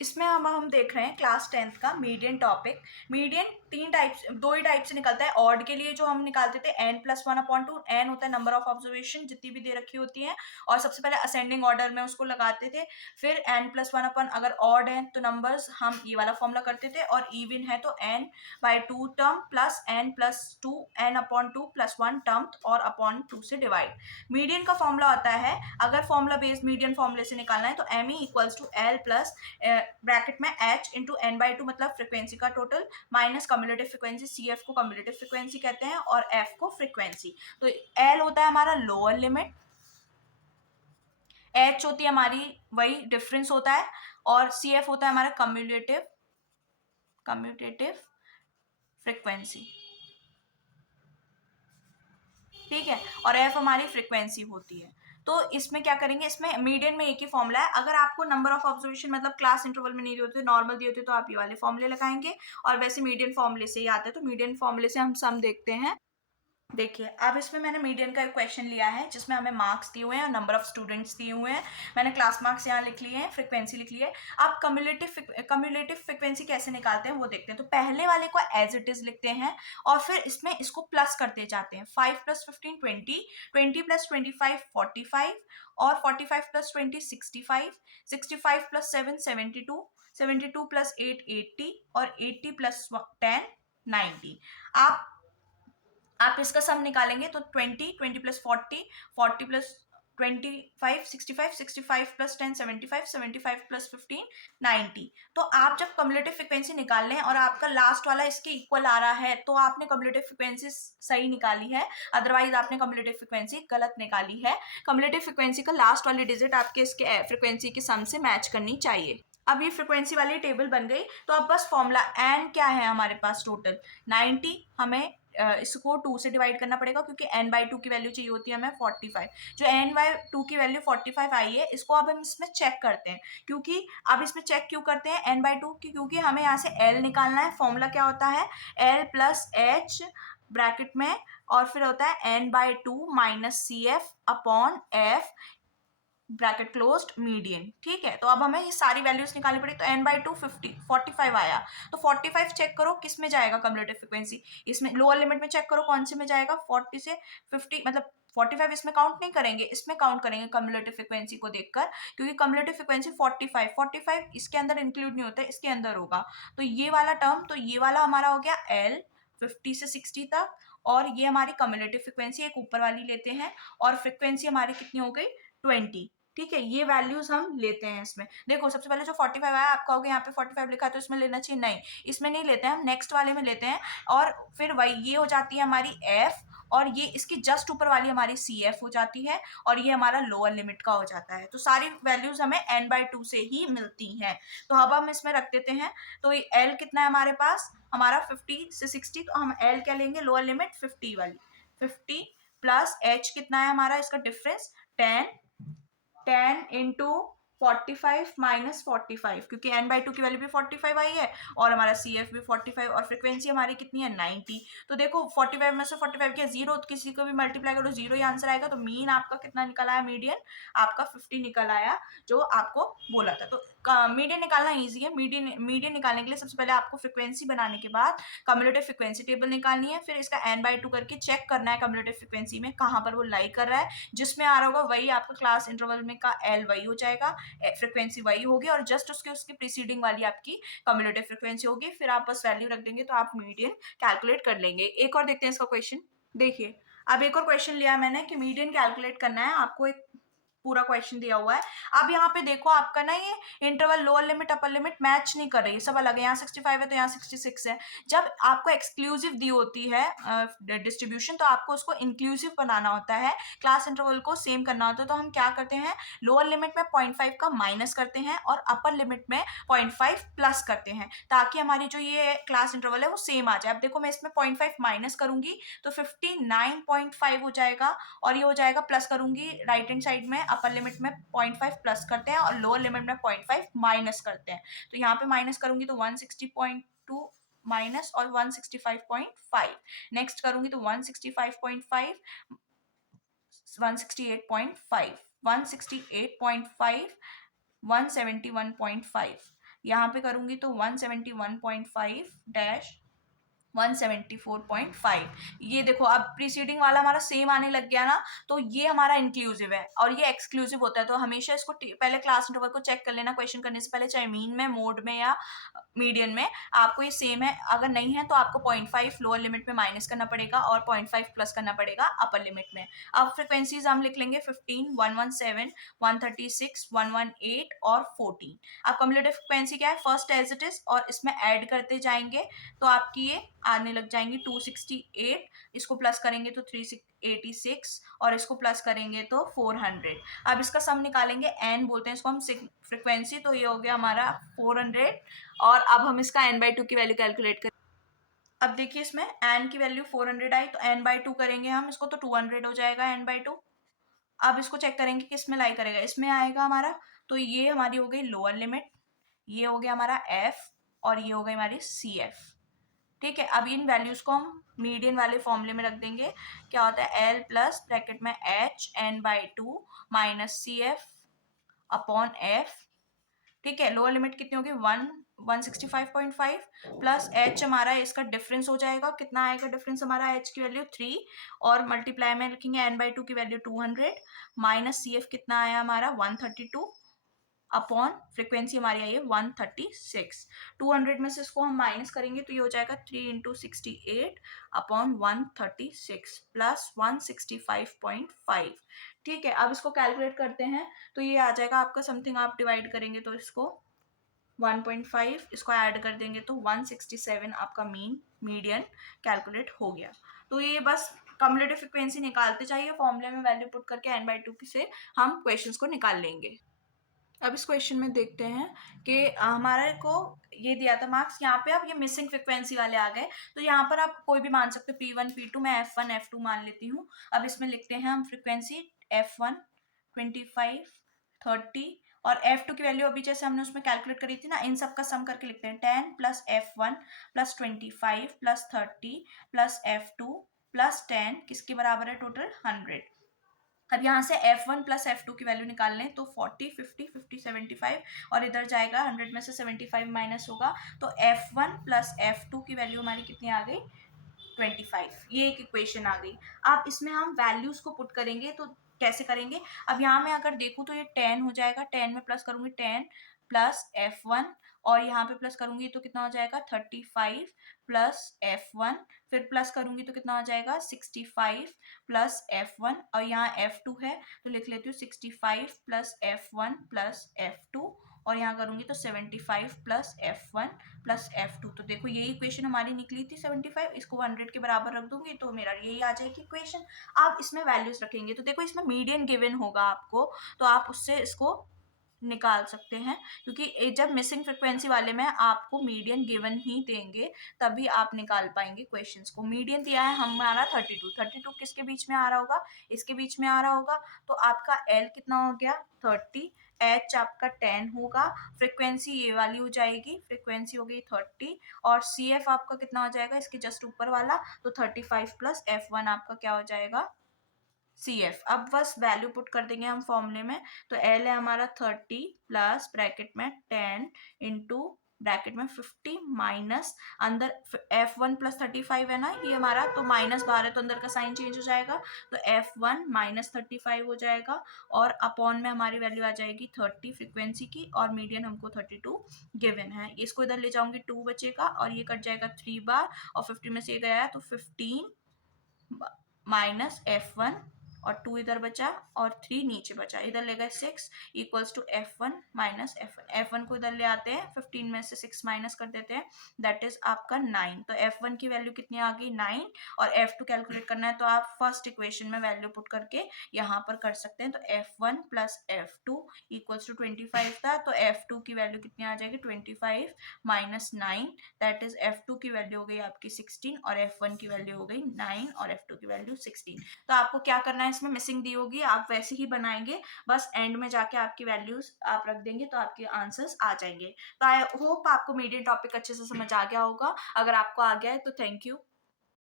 इसमें हम देख रहे हैं क्लास 10th का मीडियन टॉपिक। मीडियन दो ही टाइप से निकलता है। ऑड के लिए जो हम निकालते थे n+1/2, n होता है नंबर ऑफ ऑब्जर्वेशन जितनी भी दे रखी होती है, और सबसे पहले असेंडिंग ऑर्डर में उसको लगाते थे। फिर n+1 अगर ऑड है तो नंबर्स हम ये वाला फॉर्मूला करते थे, और इवन है तो n/2 term plus n+2 n/2 +1 term और अपॉन 2 से डिवाइड। मीडियन का फॉर्मूला आता है, अगर फॉर्मूला बेस्ड मीडियन फॉर्मूले से निकालना है तो ME equals to L plus bracket में h इंटू n/2 मतलब फ्रिक्वेंसी का total minus cumulative frequency. CF को कम्युलेटिव फ्रिक्वेंसी कहते हैं और F को फ्रिक्वेंसी। तो L होता है हमारा लोअर लिमिट, H होती है हमारी वही डिफरेंस होता है, और CF होता है हमारा कम्यूटेटिव फ्रिक्वेंसी, ठीक है, और F हमारी फ्रिक्वेंसी होती है। तो इसमें क्या करेंगे, इसमें मीडियन में एक ही फॉर्मूला है। अगर आपको नंबर ऑफ ऑब्जर्वेशन मतलब क्लास इंटरवल में नहीं होते, नॉर्मल दिए होते, तो आप ये वाले फॉर्मूले लगाएंगे, और वैसे मीडियन फॉर्मूले से ही आते हैं। तो मीडियन फॉर्मूले से हम सम देखते हैं। देखिए, अब इसमें मैंने मीडियन का एक क्वेश्चन लिया है जिसमें हमें मार्क्स दिए हुए हैं और नंबर ऑफ स्टूडेंट्स दिए हुए हैं। मैंने क्लास मार्क्स यहाँ लिख लिए हैं, फ्रिक्वेंसी लिख ली है। अब कम्युलेटिव फ्रिक्वेंसी कैसे निकालते हैं वो देखते हैं। तो पहले वाले को एज इट इज लिखते हैं, और फिर इसमें इसको प्लस करते जाते हैं। 5 + 15 20, 20 + 25 45, और 45 + 20 65, 65 + 7 72, 72 + 8 80, और 80 + 10 90। आप इसका सम निकालेंगे तो 20 20 + 40 40 + 25 65 65 + 10 75 75 + 15 90। तो आप जब कम्युलेटिव फ्रिक्वेंसी निकाल लें और आपका लास्ट वाला इसके इक्वल आ रहा है तो आपने कम्युलेटिव फ्रिक्वेंसी सही निकाली है, अदरवाइज आपने कम्युलेटिव फ्रिक्वेंसी गलत निकाली है। कम्युलेटिव फ्रिक्वेंसी का लास्ट वाली डिजिट आपके इसके फ्रिक्वेंसी के सम से मैच करनी चाहिए। अब ये फ्रिक्वेंसी वाली टेबल बन गई, तो अब बस फॉर्मूला एन क्या है हमारे पास टोटल 90। हमें इसको 2 से डिवाइड करना पड़ेगा क्योंकि n/2 की वैल्यू चाहिए होती है हमें 45। जो n/2 की वैल्यू 45 आई है, इसको अब हम इसमें चेक करते हैं। क्योंकि अब इसमें चेक क्यों करते हैं n/2 की, क्योंकि हमें यहाँ से l निकालना है। फॉर्मूला क्या होता है, l प्लस h ब्रैकेट में, और फिर होता है n/2 minus CF upon F bracket closed median, ठीक है। तो अब हमें ये सारी वैल्यूज निकालनी पड़ी। तो n/2 45 आया, तो 45 चेक करो किस में जाएगा कम्युलेटिव फ्रिक्वेंसी, इसमें लोअर लिमिट में चेक करो कौन से में जाएगा, 40 से 50 मतलब 45 इसमें काउंट नहीं करेंगे, इसमें काउंट करेंगे कम्युलेटिव फ्रिक्वेंसी को देखकर, क्योंकि कम्युलेटिव फ्रिक्वेंसी 45 इसके अंदर इंक्लूड नहीं होता है, इसके अंदर होगा। तो ये वाला टर्म, तो ये वाला हमारा हो गया L 50 से 60 तक, और ये हमारी कम्युलेटिव फ्रिक्वेंसी एक ऊपर वाली लेते हैं, और फ्रिक्वेंसी हमारी कितनी हो गई 20, ठीक है। ये वैल्यूज हम लेते हैं इसमें। देखो सबसे पहले जो 45 आया, आप कहोगे यहाँ पे 45 लिखा है तो इसमें लेना चाहिए, नहीं, इसमें नहीं लेते हैं, हम नेक्स्ट वाले में लेते हैं। और फिर वही ये हो जाती है हमारी F, और ये इसकी जस्ट ऊपर वाली हमारी CF हो जाती है, और ये हमारा लोअर लिमिट का हो जाता है। तो सारी वैल्यूज हमें n/2 से ही मिलती हैं। तो अब हम इसमें रख देते हैं। तो ये L कितना है हमारे पास, हमारा 50 से 60, तो हम L क्या लेंगे, लोअर लिमिट 50 वाली, 50 प्लस H कितना है हमारा, इसका डिफरेंस 10 इंटू 45 माइनस 45, क्योंकि n/2 की वैल्यू भी 45 आई है और हमारा CF भी 45, और फ्रिक्वेंसी हमारी कितनी है 90। तो देखो 45 में से 45 किया जीरो, तो किसी को भी मल्टीप्लाई करो जीरो ही आंसर आएगा। तो मीन आपका कितना निकल आया, मीडियन आपका 50 निकल आया जो आपको बोला था। तो मीडियन निकालना ईजी है। मीडियन निकालने के लिए सबसे पहले आपको फ्रिक्वेंसी बनाने के बाद कम्युलेटिव फ्रिक्वेंसी टेबल निकालनी है, फिर इसका n/2 करके चेक करना है कम्युलेटिव फ्रिक्वेंसी में कहाँ पर वो लाई कर रहा है। जिसमें आ रहा होगा वही आपका क्लास इंटरवल में का L वही हो जाएगा, फ्रिक्वेंसी वही होगी, और जस्ट उसके प्रीसीडिंग वाली आपकी कम्युलेटिव फ्रिक्वेंसी होगी। फिर आप बस वैल्यू रख देंगे तो आप मीडियन कैलकुलेट कर लेंगे। एक और देखते हैं इसका क्वेश्चन। देखिए, अब एक और क्वेश्चन लिया मैंने कि मीडियन कैलकुलेट करना है, आपको एक पूरा क्वेश्चन दिया हुआ है। अब यहाँ पे देखो आपका ना ये interval lower limit upper limit match नहीं कर रही, सब अलग है। यहाँ 65 है तो यहाँ 66 है। जब आपको एक्सक्लूसिव दी होती है डिस्ट्रीब्यूशन, तो आपको उसको इंक्लूसिव बनाना होता है, क्लास इंटरवल को सेम करना होता है। तो हम क्या करते हैं, लोअर लिमिट में 0.5 का माइनस करते हैं और अपर लिमिट में 0.5 प्लस करते हैं, ताकि हमारी जो ये क्लास इंटरवल है वो सेम आ जाए। अब देखो मैं इसमें 0.5 माइनस करूंगी तो 59.5 हो जाएगा, और ये हो जाएगा प्लस करूंगी राइट हैंड साइड में, अपर लिमिट में 0.5 प्लस करते हैं और लोअर लिमिट में 0.5 माइनस करते हैं। तो यहाँ पे माइनस करूंगी तो 160.2 माइनस और 165.5, नेक्स्ट करूंगी तो 165.5 168.5 168.5 171.5, यहाँ पे करूँगी तो 171.5 डैश 174.5। ये देखो अब प्रीसीडिंग वाला हमारा सेम आने लग गया ना, तो ये हमारा इंक्लूसिव है और ये एक्सक्लूसिव होता है। तो हमेशा इसको पहले क्लास इंटरवल को चेक कर लेना क्वेश्चन करने से पहले, चाहे मीन में, मोड में या मीडियन में, आपको ये सेम है। अगर नहीं है तो आपको 0.5 लोअर लिमिट में माइनस करना पड़ेगा और 0.5 प्लस करना पड़ेगा अपर लिमिट में। अब फ्रिक्वेंसीज हम लिख लेंगे 15, 117, 136, 118 और 14। अब कम्युलेटिव फ्रिक्वेंसी क्या है, फर्स्ट एज इट इज और इसमें ऐड करते जाएंगे तो आपकी ये आने लग जाएंगी 268, इसको प्लस करेंगे तो 386 और इसको प्लस करेंगे तो 400। अब इसका सम निकालेंगे, एन बोलते हैं इसको हम फ्रिक्वेंसी, तो ये हो गया हमारा 400। और अब हम इसका n/2 की वैल्यू कैलकुलेट करें। अब देखिए इसमें n की वैल्यू 400 आई तो n/2 करेंगे हम इसको तो 200 हो जाएगा n/2। अब इसको चेक करेंगे कि इसमें लाई करेगा, इसमें आएगा हमारा, तो ये हमारी हो गई लोअर लिमिट, ये हो गया हमारा f और ये हो गई हमारी CF। ठीक है, अब इन वैल्यूज को हम मीडियन वाले फॉर्मूले में रख देंगे। क्या होता है, L प्लस ब्रैकेट में H n/2 minus CF upon F। ठीक है, लोअर लिमिट कितनी होगी 165.5 प्लस H हमारा इसका डिफरेंस हो जाएगा, कितना आएगा डिफरेंस हमारा, H की वैल्यू 3 और मल्टीप्लाई में लिखेंगे n/2 की वैल्यू 200 माइनस CF कितना आया हमारा 132 अपॉन फ्रिक्वेंसी हमारी आई है 136। 200 में से इसको हम माइनस करेंगे तो ये हो जाएगा 3 इंटू 68 अपॉन 136 प्लस 165.5। ठीक है, अब इसको कैलकुलेट करते हैं तो ये आ जाएगा आपका समथिंग, आप डिवाइड करेंगे तो इसको 1.5 इसको ऐड कर देंगे तो 167 आपका मीडियन कैलकुलेट हो गया। तो ये बस कम्युलेटिव फ्रिक्वेंसी निकालते चाहिए, फॉर्मूले में वैल्यू पुट करके n/2 से हम क्वेश्चंस को निकाल लेंगे। अब इस क्वेश्चन में देखते हैं कि हमारे को ये दिया था मार्क्स, यहाँ पे अब ये मिसिंग फ्रिक्वेंसी वाले आ गए, तो यहाँ पर आप कोई भी मान सकते हो, P1 P2, मैं F1 F2 मान लेती हूँ। अब इसमें लिखते हैं हम फ्रिक्वेंसी F1 25 30 और F2 की वैल्यू अभी जैसे हमने उसमें कैलकुलेट करी थी ना, इन सब का सम करके लिखते हैं 10 plus F1 plus 25 plus 30 plus F2 plus 10 किसके बराबर है, टोटल 100। अब यहाँ से F1 प्लस F2 की वैल्यू निकाल लें तो 40 50 50 75 और इधर जाएगा 100 में से 75 माइनस होगा तो F1 प्लस F2 की वैल्यू हमारी कितनी आ गई 25। ये एक इक्वेशन आ गई। अब इसमें हम वैल्यूज को पुट करेंगे तो कैसे करेंगे, अब यहाँ में अगर देखूँ तो ये 10 हो जाएगा, 10 में प्लस करूंगी 10 प्लस F1 और यहाँ पे प्लस करूंगी तो कितना हो जाएगा 35 प्लस F1, फिर प्लस करूंगी तो कितना हो जाएगा 65 प्लस F1 और यहाँ F2 है तो लिख लेती हूँ 65 प्लस F1 प्लस F2 और यहाँ करूंगी तो 75 प्लस F1 प्लस F2। तो देखो यही इक्वेशन हमारी निकली थी 75, इसको 100 के बराबर रख दूंगी तो मेरा यही आ जाएगी इक्वेशन। आप इसमें वैल्यूज रखेंगे तो देखो इसमें मीडियन गिवन होगा आपको, तो आप उससे इसको निकाल सकते हैं, क्योंकि जब मिसिंग फ्रिक्वेंसी वाले में आपको मीडियन गिवन ही देंगे तभी आप निकाल पाएंगे क्वेश्चंस को। मीडियन दिया है हमारा 32 किसके बीच में आ रहा होगा, इसके बीच में आ रहा होगा, तो आपका L कितना हो गया 30, H आपका 10 होगा, फ्रिक्वेंसी ये वाली हो जाएगी, फ्रिक्वेंसी हो गई 30 और CF आपका कितना हो जाएगा इसके जस्ट ऊपर वाला, तो 35 प्लस F1 आपका क्या हो जाएगा CF। अब बस वैल्यू पुट कर देंगे हम फॉर्मूले में, तो L है हमारा 30 प्लस ब्रैकेट में 10 इंटू ब्रैकेट में 50 माइनस अंदर F1 प्लस 35 है ना ये हमारा, तो माइनस बाहर है तो अंदर का साइन चेंज हो जाएगा तो F1 माइनस 35 हो जाएगा और अपॉन में हमारी वैल्यू आ जाएगी 30 फ्रिक्वेंसी की और मीडियन हमको 32 गिवन है। इसको इधर ले जाऊंगी 2 बचेगा और ये कट जाएगा 3 बार और 50 में से ये गया है तो 15 माइनस F1 और 2 इधर बचा और 3 नीचे बचा, इधर ले गए 6 equals to F1 minus F1 को इधर ले आते हैं, 15 में से 6 माइनस कर देते हैं, दैट इज आपका 9। तो F1 की वैल्यू कितनी आ गई 9 और F2 कैलकुलेट करना है तो आप फर्स्ट इक्वेशन में वैल्यू पुट करके यहाँ पर कर सकते हैं। तो F1 plus F2 equals to 25 था, तो F2 की वैल्यू कितनी आ जाएगी 25 माइनस 9, दैट इज F2 की वैल्यू हो गई आपकी 16 और F1 की वैल्यू हो गई 9 और F2 की वैल्यू 16। तो आपको क्या करना है, इसमें मिसिंग दी होगी आप वैसे ही बनाएंगे, बस एंड में जाके आपकी वैल्यूज आप रख देंगे तो आपके आंसर्स आ जाएंगे। तो आई होप आपको मीडियन टॉपिक अच्छे से समझ आ गया होगा, अगर आपको आ गया है तो थैंक यू।